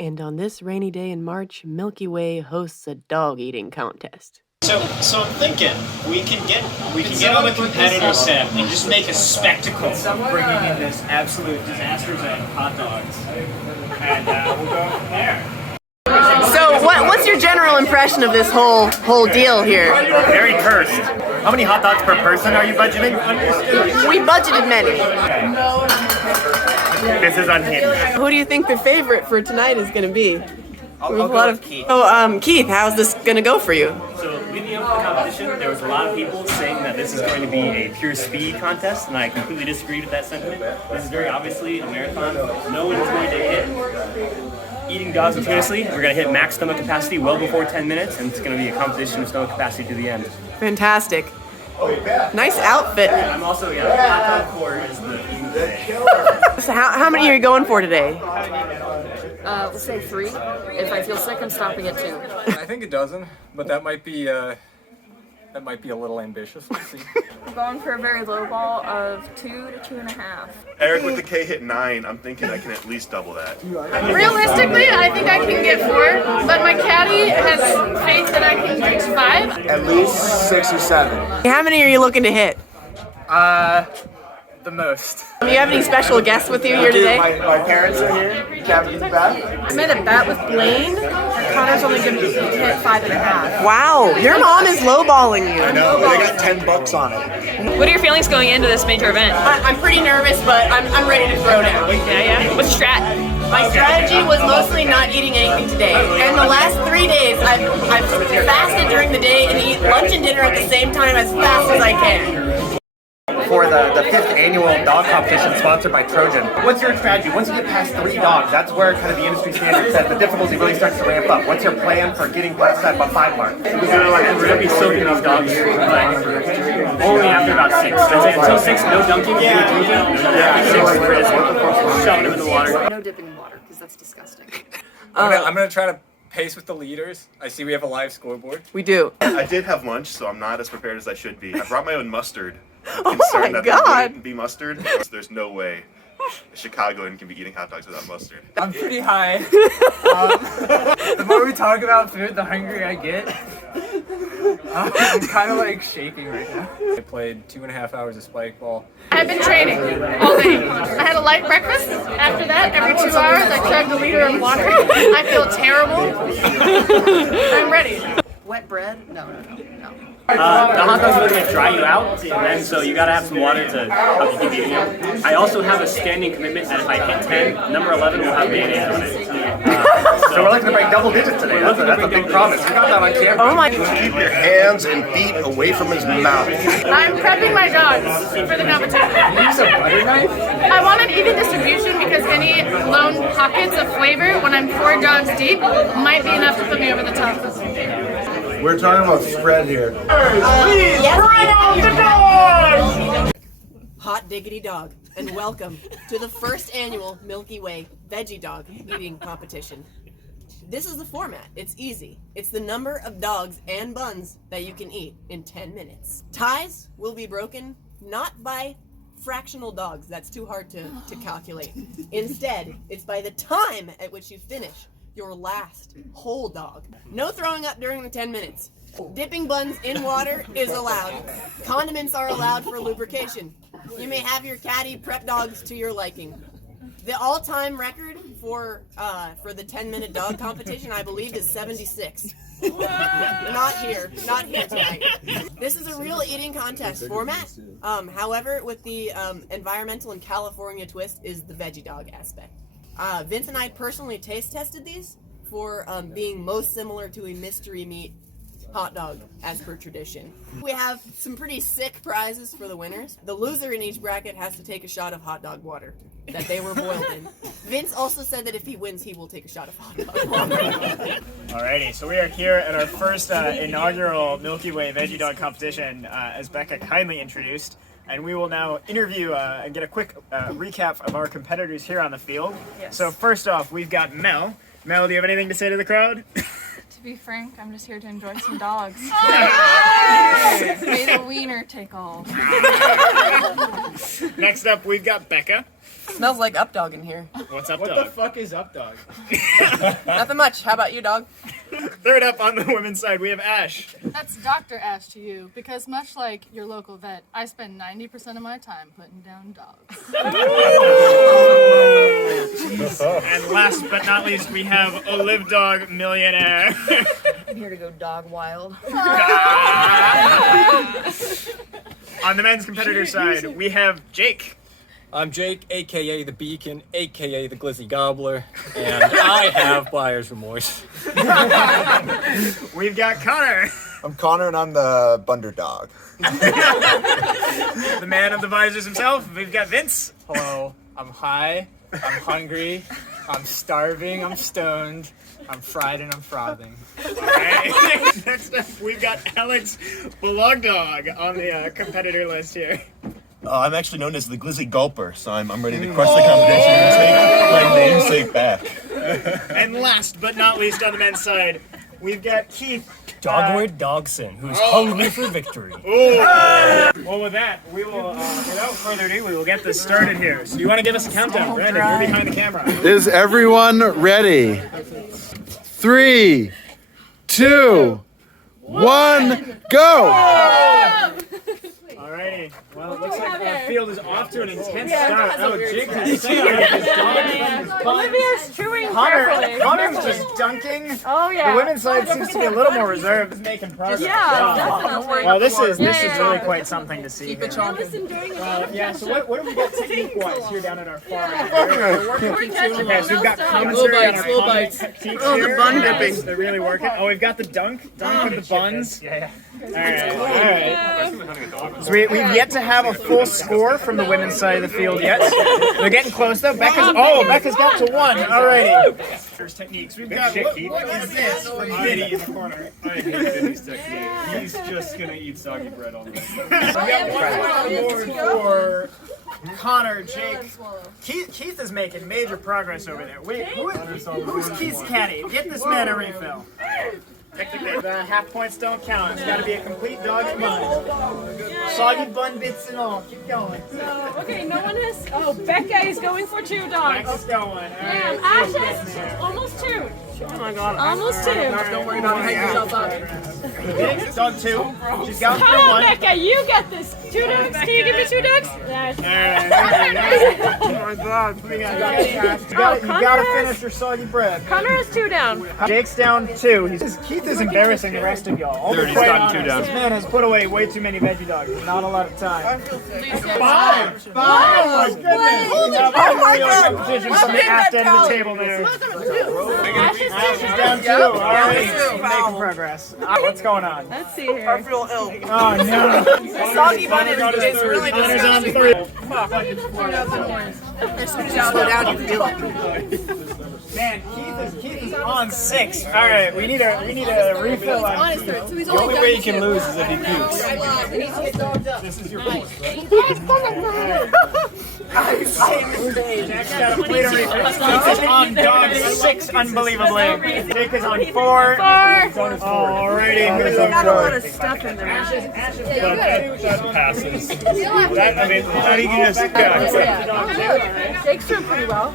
And on this rainy day in March, Milky Way hosts a dog eating contest. So I'm thinking we can get on the competitor set and just make a spectacle, bringing in this absolute disasters of hot dogs, and we'll go from there. So what's your general impression of this whole deal here? Very cursed. How many hot dogs per person are you budgeting? We budgeted many. This is unhinged. Who do you think the favorite for tonight is going to be? I'll go with Keith. Oh, Keith, how's this going to go for you? So leading up to the competition, there was a lot of people saying that this is going to be a pure speed contest, and I completely disagreed with that sentiment. This is very obviously a marathon. No one is going to hit eating dogs continuously. We're going to hit max stomach capacity well before 10 minutes, and it's going to be a competition of stomach capacity to the end. Fantastic. Nice outfit. I'm also, hot dog core is the eating today. So how many are you going for today? We'll say 3. If I feel sick, I'm stopping at 2. I think a dozen, but that might be a little ambitious. Let's see. I'm going for a very low ball of 2 to 2.5. Eric with the K hit 9. I'm thinking I can at least double that. Realistically, I think I can get 4, but my caddy has faith that I can reach 5. At least 6 or 7. How many are you looking to hit? The most. Do you have any special guests with you here today? My parents are here. Captain's back. I made a bet with Blaine, and Connor's only going to hit 5.5. Wow, your mom is lowballing you. I know, they got $10 on it. What are your feelings going into this major event? I'm pretty nervous, but I'm ready to throw down. Yeah. What's your strat? My strategy was mostly not eating anything today. And the last 3 days, I've fasted during the day and eat lunch and dinner at the same time as fast as I can. For the 5th annual dog competition sponsored by Trojan. What's your strategy? Once you get past 3 dogs, that's where kind of the industry standard says the difficulty really starts to ramp up. What's your plan for getting past that 5 mark? We're going to be soaking these dogs, but only after about 6. I'd say until 6, no dunking, no drinking. 6, shoving them in the water. No dipping in water, because that's disgusting. I'm gonna try to pace with the leaders. I see we have a live scoreboard. We do. I did have lunch, so I'm not as prepared as I should be. I brought my own mustard. I'm Oh concerned my that God. there wouldn't be mustard. There's no way a Chicagoan can be eating hot dogs without mustard. I'm pretty high. The more we talk about food, the hungrier I get. I'm kind of like shaking right now. I played 2.5 hours of spike ball. I've been training all day. I had a light breakfast. After that, every 2 hours, I chugged a liter of water. I feel terrible. I'm ready. Wet bread? No. The hot dogs are going to dry you out, and then so you got to have some water to help you keep eating them. I also have a standing commitment that if I hit 10, number 11 will have mayonnaise on it. So we're looking to break double digits today. That's a big promise. We got that on camera. Oh my. Keep your hands and feet away from his mouth. I'm prepping my dogs for the competition. I want an even distribution because any lone pockets of flavor when I'm 4 dogs deep might be enough to put me over the top. We're talking about spread here. Hot diggity dog, and welcome to the first annual Milky Way Veggie Dog Eating Competition. This is the format. It's easy. It's the number of dogs and buns that you can eat in 10 minutes. Ties will be broken not by fractional dogs. That's too hard to calculate. Instead, it's by the time at which you finish your last whole dog. No throwing up during the 10 minutes. Dipping buns in water is allowed. Condiments are allowed for lubrication. You may have your caddy prep dogs to your liking. The all-time record for the 10-minute dog competition, I believe, is 76. Not here tonight. This is a real eating contest format. However, with the environmental and California twist is the veggie dog aspect. Vince and I personally taste tested these for being most similar to a mystery meat hot dog as per tradition. We have some pretty sick prizes for the winners. The loser in each bracket has to take a shot of hot dog water that they were boiled in. Vince also said that if he wins, he will take a shot of hot dog water. Alrighty, so we are here at our first inaugural Milky Way Veggie Dog competition, as Becca kindly introduced. And we will now interview and get a quick recap of our competitors here on the field. Yes. So first off, we've got Mel. Mel, do you have anything to say to the crowd? To be frank, I'm just here to enjoy some dogs. May the wiener take all. Next up, we've got Becca. Smells like Updog in here. What's up, What dog? the fuck is up, dog? Nothing much. How about you, dog? Third up on the women's side, we have Ash. That's Dr. Ash to you, because much like your local vet, I spend 90% of my time putting down dogs. And last but not least, we have a live dog millionaire. I'm here to go dog wild. On the men's competitor side, we have Jake. I'm Jake, aka the Beacon, aka the Glizzy Gobbler, and I have buyer's remorse. We've got Connor. I'm Connor and I'm the Bunder Dog. The man of the visors himself. We've got Vince. Hello, I'm high, I'm hungry, I'm starving, I'm stoned, I'm fried and I'm frothing. Alright. Next up, we've got Alex Bulldog Dog on the competitor list here. I'm actually known as the Glizzy Gulper, so I'm ready to crush the competition and take my namesake back. And last but not least on the men's side, we've got Keith. Dogward Dogson, who's hungry for victory. Well, with that, we will, without further ado, we will get this started here. So do you want to give us a countdown? Brandon, you're behind the camera. Is everyone ready? 3, 2, 1, go! Alrighty. Well, it looks like our field is off to an intense start. Oh, Jake is setting up his dog. Olivia's chewing carefully. Connor's just dunking. Oh yeah. The women's side seems to be a little more reserved. It's making progress. Yeah, definitely. Well, this is really quite something to see. Keep it chomping. Yeah. So what have we got technique-wise here down at our farm? Okay, so we've got commissary on our common techniques here. the bun dipping. They're really working. Oh, we've got the dunk with the buns. Yeah. All right. So we've yet to have a full score from the women's side of the field yet. They're getting close though. Becca's got to 1. Alrighty. There's techniques. We've got what is this from Vinny in the corner? I hate Vinny's technique. He's just gonna eat soggy bread all day. We got one on board for Connor, Jake. Keith is making major progress over there. Wait, who's Keith's caddy? Get this man a refill. Technically, the half points don't count. It's got to be a complete dog's bun. Soggy bun bits and all. Keep going. Okay, no one has. Oh, Becca is going for 2 dogs. Keep going. Damn, Ash is almost 2. Oh my god. Almost 2. Don't worry about hyping yourself up. Dog 2. She's got Come for on, 1. Becca, you get this. 2 dogs. Can you give me 2 dogs? Oh my god. You gotta finish your soggy bread. Connor has 2 down. Jake's down 2. Keith is embarrassing the rest of y'all. I'll be quite honest. 2 down. This man has put away way too many veggie dogs. Not a lot of time. 5! Oh my goodness! We have unreal competition from the aft end of the table there. Ash is down 2. Alright, making progress. What's going on? Let's see here. I feel ill. Oh no! Soggy bun is really Connor's on disgusting. 3. As soon as you slow down, you can feel it. Man, Keith is on 6. All right, we need a refill on Keith. The only way you can lose is if he pukes. This is your point. Jack's got a plate of refills. Keith is on dog 6, unbelievably. Jake is on 4. Alrighty, who's on Got a lot 4? of stuff in there. That passes. I mean, how do you just Jake's doing pretty well.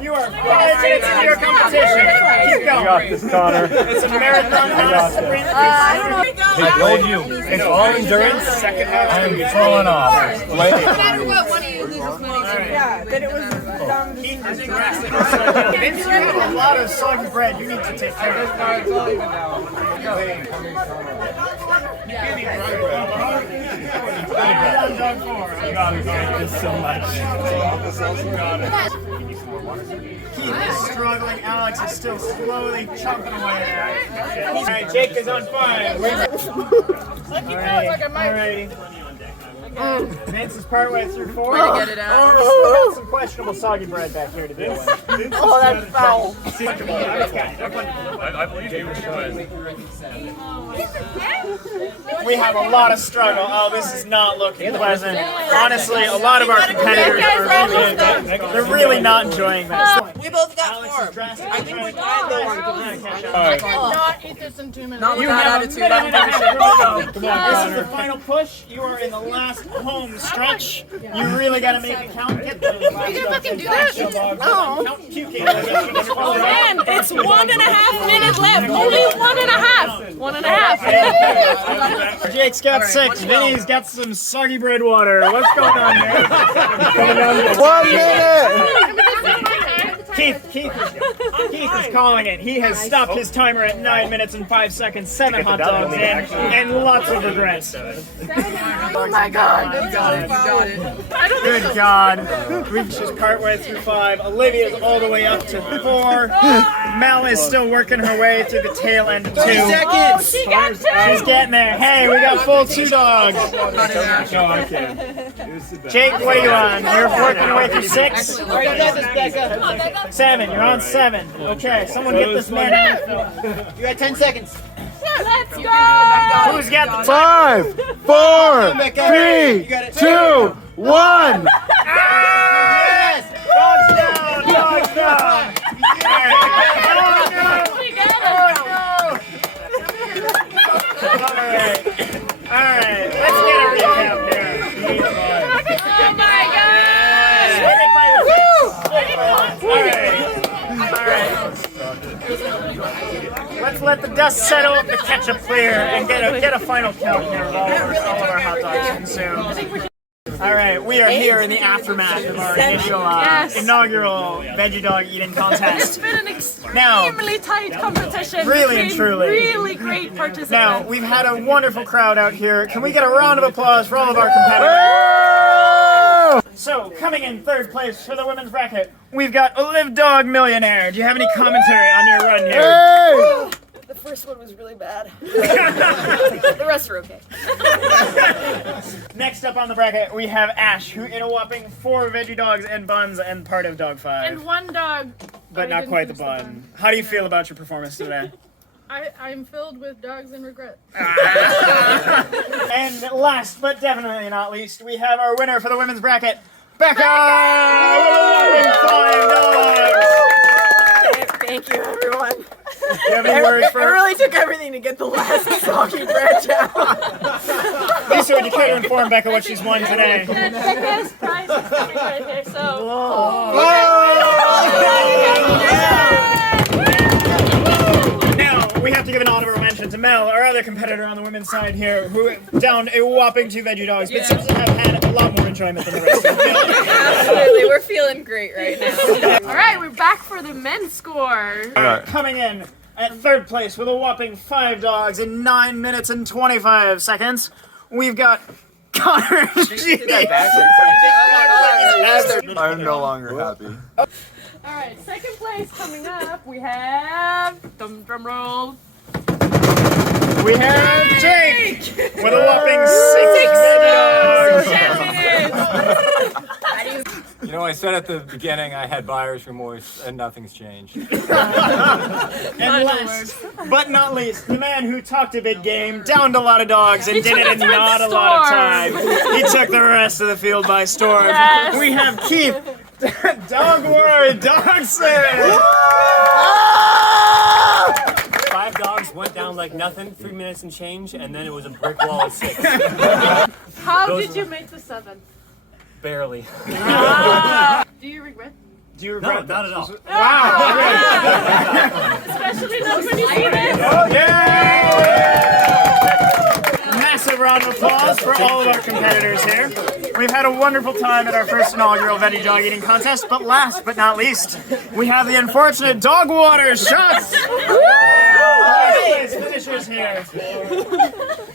You are 5 minutes into your competition. Keep going. got this, Connor. It's a marathon, not a sprint. I don't know. I told you, it's all endurance. Second half. I am falling off. No matter what, one of you loses money. Yeah, that it was Keith is drastic. Vince, you have a lot of soggy bread you need to take care of. so much. Keith is struggling. Alex is still slowly chunking away. All right, Jake is on 5. Alrighty. Vince is partway through 4. Way to get it out. We still got some questionable soggy bread back here to deal with. Oh, that's foul. I believe you should. We have a lot of struggle. Oh, this is not looking pleasant. Honestly, a lot of our competitors they're really not enjoying this. We both got Alex 4. is drastically I think trying we to got catch up. I cannot eat this in 2 minutes. Not with You that have attitude. a minute and a half to go. Come on, This is Connor. the final push. You are in the last home stretch. You really gotta make it count. Get those last You can fucking do dogs. that? Count puking. Oh Man, it's 1.5 minutes left. Only 1.5. 1.5. Jake's got 6. Vinny's got some soggy bread water. What's going on there? 1 minute. Keith is calling it. He has stopped his timer at 9 minutes and 5 seconds. 7 hot dogs in, and lots of regrets. Oh my god. You got it. Good God. We've just partway through 5. Olivia's all the way up to 4. Mel is still working her way through the tail end of 2. Oh, she got 2. She's getting there. Hey, we got full 2 dogs. No, I'm kidding. Jake, what are you on? You're working your way through 6? 7. You're on 7. Okay, someone get this man out. You got 10 seconds. Let's go. Who's got the 5, 4, 3, 2, 1. Yes! Dogs down! Dogs down! We got Alright, let's get a recap here. Oh my god. Alright. Let's let the dust settle, the ketchup clear, and get a final count here of all of our hot dogs consumed. Alright, we are here in the aftermath of our initial inaugural veggie dog eating contest. It's been an extremely tight competition. Really and truly. Really great participants. Now, we've had a wonderful crowd out here. Can we get a round of applause for all of our competitors? So, coming in 3rd place for the women's bracket, we've got Live Dog Millionaire. Do you have any commentary on your run here? Hey! The first one was really bad. The rest are okay. Next up on the bracket, we have Ash, who ate a whopping 4 veggie dogs and buns and part of Dog 5. And 1 dog. But not quite the bun. How do you feel about your performance today? I'm filled with dogs and regret. And last, but definitely not least, we have our winner for the women's bracket, Becca! With 5 dogs! Thank you, everyone. Do you have any words for It really took everything to get the last soggy bread out. Lisa, would you care to inform Becca what she's won today? Becca's prize is coming right here, so. Now, we have to give an honorable mention to Mel, our other competitor on the women's side here, who downed a whopping 2 veggie dogs, but seems to have had a lot more enjoyment than the rest of them. Absolutely, we're feeling great right now. Alright, we're back for the men's score. Coming in at 3rd place with a whopping 5 dogs in 9 minutes and 25 seconds, we've got Connor. I'm no longer happy. Alright, 2nd place coming up, we have. Drum roll. We have Jake with a whopping 6 veggie dogs. You know, I said at the beginning I had buyer's remorse, and nothing's changed. And last, but not least, the man who talked a big game, downed a lot of dogs, and did it in not a lot of time. He took the rest of the field by storm. Yes. We have Keith, Dog Warrior Dogson. 5 dogs went down like nothing, 3 minutes and change, and then it was a brick wall of 6. How did you make the 7th? Barely. Do you regret? Do you regret No, not at all. Wow. Especially not when you see this. Massive round of applause for all of our competitors here. We've had a wonderful time at our first inaugural veggie dog eating contest, but last but not least, we have the unfortunate dog water shots. Finishers here.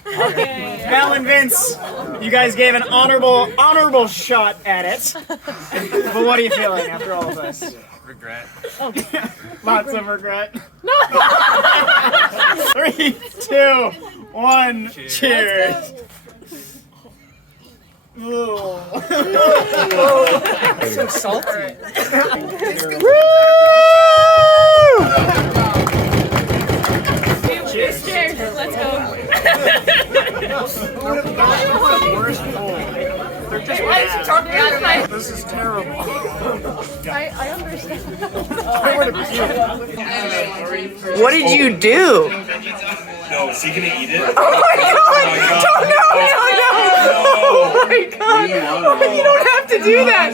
Okay. Mel and Vince, you guys gave an honorable shot at it. But what are you feeling after all of this? Regret. Lots of regret. 3, 2, 1, cheers. So salty. Cheers. Cheers. Let's go. Worst bowl. They're just bad. This is terrible. I understand. What did you do? No, is he gonna eat it? Oh my god! No! Oh my god! You don't have to do that!